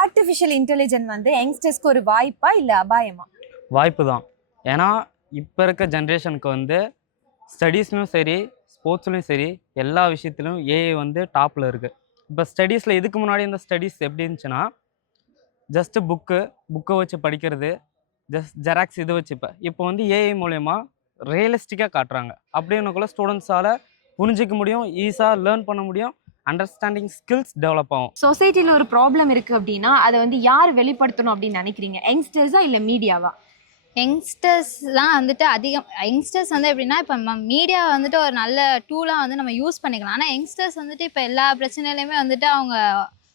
Artificial intelligence வந்து யங்ஸ்டர்ஸ்க்கு ஒரு வாய்ப்பா இல்ல அபாயமா? வாய்ப்பு தான். ஏன்னா இப்போ இருக்க ஜென்ரேஷனுக்கு வந்து ஸ்டடீஸ்லையும் சரி, ஸ்போர்ட்ஸ்லையும் சரி, எல்லா விஷயத்துலையும் ஏஐ வந்து டாப்பில் இருக்குது. இப்போ ஸ்டடீஸில் இதுக்கு முன்னாடி இந்த ஸ்டடீஸ் எப்படி இருந்துச்சுன்னா, ஜஸ்ட்டு புக்கை வச்சு படிக்கிறது, ஜெராக்ஸ் இதை வச்சு இப்போ வந்து ஏஐ மூலயமா ரியலிஸ்டிக்காக காட்டுறாங்க. அப்படின்னுக்குள்ள ஸ்டூடெண்ட்ஸால் புரிஞ்சிக்க முடியும், ஈஸியாக லேர்ன் பண்ண முடியும், அண்டர்ஸ்டாண்டிங் ஸ்கில்ஸ் டெவலப் ஆகும். சொசைட்டில ஒரு ப்ராப்ளம் இருக்கு அப்படின்னா அதை வந்து யார் வெளிப்படுத்தணும் அப்படின்னு நினைக்கிறீங்க? யங்ஸ்டர்ஸா இல்ல மீடியாவா? யங்ஸ்டர்ஸ்லாம் வந்துட்டு யங்ஸ்டர்ஸ் வந்து எப்படின்னா இப்போ மீடியா வந்துட்டு ஒரு நல்ல டூலாக வந்து நம்ம யூஸ் பண்ணிக்கலாம். ஆனால் யங்ஸ்டர்ஸ் வந்துட்டு இப்போ எல்லா பிரச்சனையிலையுமே வந்துட்டு அவங்க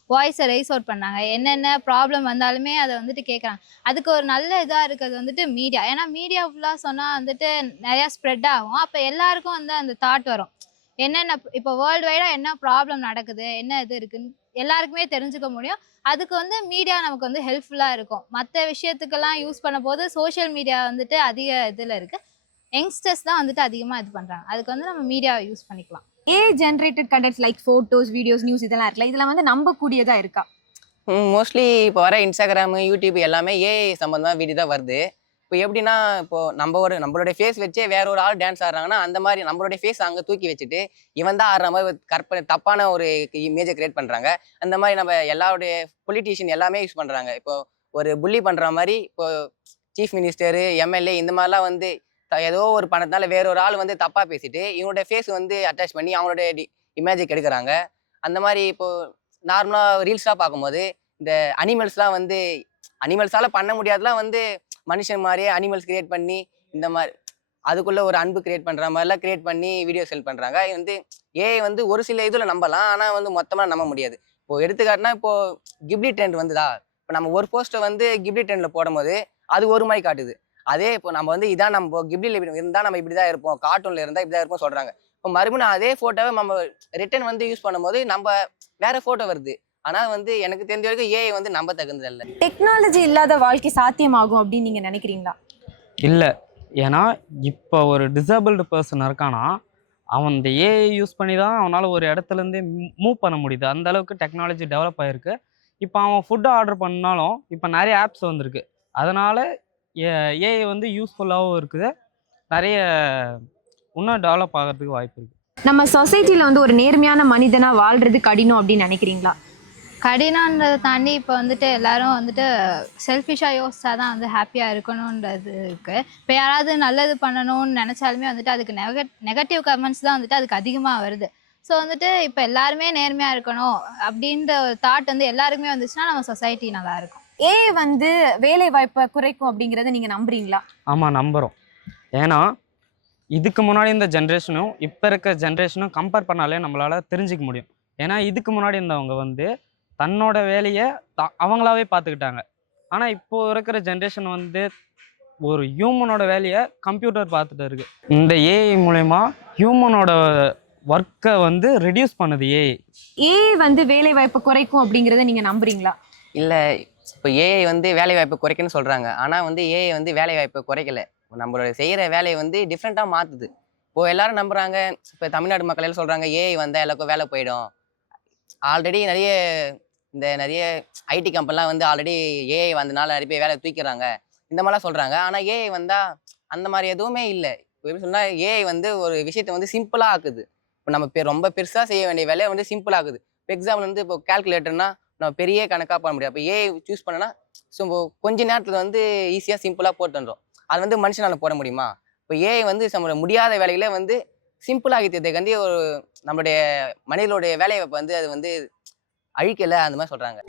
வாய்ஸை ரைஸ் அவுட் பண்ணாங்க. என்னென்ன ப்ராப்ளம் வந்தாலுமே அதை வந்துட்டு கேட்குறாங்க. அதுக்கு ஒரு நல்ல இதாக இருக்கிறது வந்துட்டு மீடியா. ஏன்னா மீடியா ஃபுல்லாக சொன்னால் வந்துட்டு நிறையா ஸ்ப்ரெட் ஆகும். அப்போ எல்லாருக்கும் வந்து அந்த தாட் வரும், என்னென்ன இப்போ வேர்ல்டு வைடாக என்ன ப்ராப்ளம் நடக்குது, என்ன இது இருக்குன்னு எல்லாருக்குமே தெரிஞ்சுக்க முடியும். அதுக்கு வந்து மீடியா நமக்கு வந்து ஹெல்ப்ஃபுல்லாக இருக்கும். மற்ற விஷயத்துக்கெல்லாம் யூஸ் பண்ண போது சோஷியல் மீடியா வந்துட்டு அதிக இதில் இருக்குது. யங்ஸ்டர்ஸ் தான் வந்துட்டு அதிகமாக இது பண்ணுறாங்க. அதுக்கு வந்து நம்ம மீடியாவை யூஸ் பண்ணிக்கலாம். Generated contents like photos, videos, news இதெல்லாம் இருக்குல்ல, இதெல்லாம் வந்து நம்பக்கூடியதா இருக்கா? மோஸ்ட்லி இப்போ வர இன்ஸ்டாகிராமு, யூடியூப் எல்லாமே ஏஐ சம்மந்தமாக வீடியோ தான் வருது. இப்போ எப்படின்னா, இப்போ நம்மளுடைய ஃபேஸ் வச்சே வேற ஒரு ஆள் டான்ஸ் ஆடுறாங்கன்னா, அந்த மாதிரி நம்மளுடைய ஃபேஸ் அங்கே தூக்கி வச்சுட்டு இவன் தான் ஆடுற மாதிரி தப்பான ஒரு இமேஜை கிரியேட் பண்ணுறாங்க. அந்த மாதிரி நம்ம எல்லாருடைய பொலிட்டீஷியன் எல்லாமே யூஸ் பண்ணுறாங்க. இப்போ ஒரு புள்ளி பண்ணுற மாதிரி இப்போ சீஃப் மினிஸ்டரு, எம்எல்ஏ இந்த மாதிரிலாம் வந்து ஏதோ ஒரு பணத்தினால வேற ஒரு ஆள் வந்து தப்பாக பேசிட்டு இவனுடைய ஃபேஸ் வந்து அட்டாச் பண்ணி அவங்களுடைய இமேஜை கெடுக்கிறாங்க. அந்த மாதிரி இப்போ நார்மலாக ரீல்ஸ்லாம் பார்க்கும்போது இந்த அனிமல்ஸ்லாம் வந்து அனிமல்ஸால் பண்ண முடியாதெல்லாம் வந்து மனுஷன் மாதிரியே அனிமல்ஸ் கிரியேட் பண்ணி இந்த மாதிரி அதுக்குள்ளே ஒரு அன்பு கிரியேட் பண்ணுற மாதிரிலாம் கிரியேட் பண்ணி வீடியோ செல் பண்ணுறாங்க. இது வந்து ஏஐ வந்து ஒரு சில இதில் நம்பலாம், ஆனால் வந்து மொத்தமாக நம்ப முடியாது. இப்போ எடுத்துக்காட்டினா இப்போது கிப்லி ட்ரெண்ட் வந்துதா, இப்போ நம்ம ஒரு போஸ்ட்டை வந்து கிப்லி ட்ரெண்டில் போடும்போது அது ஒரு மாதிரி காட்டுது. அதே இப்போ நம்ம வந்து இதான் நம்ம கிப்லியில் இருந்தால் நம்ம இப்படி தான் இருப்போம், கார்ட்டூனில் இருந்தால் இப்படி தான் இருப்போம் சொல்கிறாங்க. இப்போ மறுபடியும் அதே ஃபோட்டோவை நம்ம ரிட்டன் வந்து யூஸ் பண்ணும்போது நம்ம வேற ஃபோட்டோ வருது. ஆனால் வந்து எனக்கு தெரிஞ்ச வரைக்கும் ஏஐ வந்து நம்ப தகுந்தது இல்லை. டெக்னாலஜி இல்லாத வாழ்க்கை சாத்தியமாகும் அப்படின்னு நீங்க நினைக்கிறீங்களா? இல்லை. ஏன்னா இப்போ ஒரு டிசேபிள்டு பர்சன் இருக்கானா, அவன் இந்த ஏஐ யூஸ் பண்ணி தான் அவனால் ஒரு இடத்துலேருந்தே மூவ் பண்ண முடியுது. அந்த அளவுக்கு டெக்னாலஜி டெவலப் ஆகிருக்கு. இப்போ அவன் ஃபுட்டு ஆர்டர் பண்ணாலும் இப்போ நிறைய ஆப்ஸ் வந்திருக்கு. அதனால் ஏஐ வந்து யூஸ்ஃபுல்லாகவும் இருக்குது, நிறைய இன்னும் டெவலப் ஆகிறதுக்கு வாய்ப்பு இருக்குது. நம்ம சொசைட்டில வந்து ஒரு நேர்மையான மனிதனா வாழ்றது கடினம் அப்படின்னு நினைக்கிறீங்களா? கடினன்றதை தாண்டி இப்போ வந்துட்டு எல்லாரும் வந்துட்டு செல்ஃபிஷாக யோசிச்சா தான் வந்து ஹாப்பியாக இருக்கணுன்றது இருக்குது. இப்போ யாராவது நல்லது பண்ணணும்னு நினச்சாலுமே வந்துட்டு அதுக்கு நெகட்டிவ் கமெண்ட்ஸ் தான் வந்துட்டு அதுக்கு அதிகமாக வருது. ஸோ வந்துட்டு இப்போ எல்லாருமே நேர்மையாக இருக்கணும் அப்படின்ற ஒரு தாட் வந்து எல்லாருக்குமே வந்துச்சுன்னா நம்ம சொசைட்டி நல்லாயிருக்கும். ஏஐ வந்து வேலை வாய்ப்பை குறைக்கும் அப்படிங்கிறத நீங்க நம்புறீங்களா? ஆமாம், நம்புகிறோம். ஏன்னா இதுக்கு முன்னாடி இந்த ஜென்ரேஷனும் இப்போ இருக்க ஜென்ரேஷனும் கம்பேர் பண்ணாலே நம்மளால் தெரிஞ்சிக்க முடியும். ஏன்னா இதுக்கு முன்னாடி இருந்தவங்க வந்து தன்னோட வேலையை அவங்களாவே பார்த்துக்கிட்டாங்க. ஆனால் இப்போ இருக்கிற ஜென்ரேஷன் வந்து ஒரு ஹியூமனோட வேலையை கம்ப்யூட்டர் பார்த்துட்டு இருக்கு. இந்த ஏஐ மூலயமா ஹியூமனோட ஒர்க்கை வந்து ரெடியூஸ் பண்ணுது ஏஐ. ஏஐ வந்து வேலை வாய்ப்பை குறைக்கும் அப்படிங்கிறத நீங்க நம்புறீங்களா? இல்லை, இப்போ ஏஐ வந்து வேலை வாய்ப்பை குறைக்குன்னு சொல்கிறாங்க. ஆனால் வந்து ஏஐ வந்து வேலை வாய்ப்பை குறைக்கல, நம்மளோட செய்கிற வேலையை வந்து டிஃப்ரெண்ட்டாக மாற்றுது. இப்போது எல்லாரும் நம்புகிறாங்க. இப்போ தமிழ்நாடு மக்கள் எல்லாம் சொல்கிறாங்க ஏஐ வந்தால் எல்லாருக்கும் வேலை போயிடும். ஆல்ரெடி நிறைய ஐடி கம்பெனிலாம் வந்து ஆல்ரெடி ஏஐ வந்தனால நிறைய பேர் வேலை தூக்கிறாங்க இந்த மாதிரிலாம் சொல்கிறாங்க. ஆனால் ஏஐ வந்தால் அந்த மாதிரி எதுவுமே இல்லை. இப்போ எப்படி சொன்னால் ஏஐ வந்து ஒரு விஷயத்தை வந்து சிம்பிளாக ஆக்குது. இப்போ நம்ம ரொம்ப பெருசாக செய்ய வேண்டிய வேலையை வந்து சிம்பிளாக ஆகுது. இப்போ எக்ஸாம்பிள் வந்து இப்போ கேல்குலேட்டர்னா நம்ம பெரிய கணக்காக பண்ண முடியாது. இப்போ ஏஐ சூஸ் பண்ணனா ஸோ கொஞ்ச நேரத்தில் வந்து ஈஸியாக சிம்பிளாக போட்டு வந்துடும். அது வந்து மனுஷனால் போட முடியுமா? இப்போ ஏஐ வந்து நம்மளோட முடியாத வேலைகளை வந்து சிம்பிளாகிட்டதை கண்டி ஒரு நம்மளுடைய மனிதனுடைய வேலையை வந்து அது வந்து அழிக்கலை அந்த மாதிரி சொல்கிறாங்க.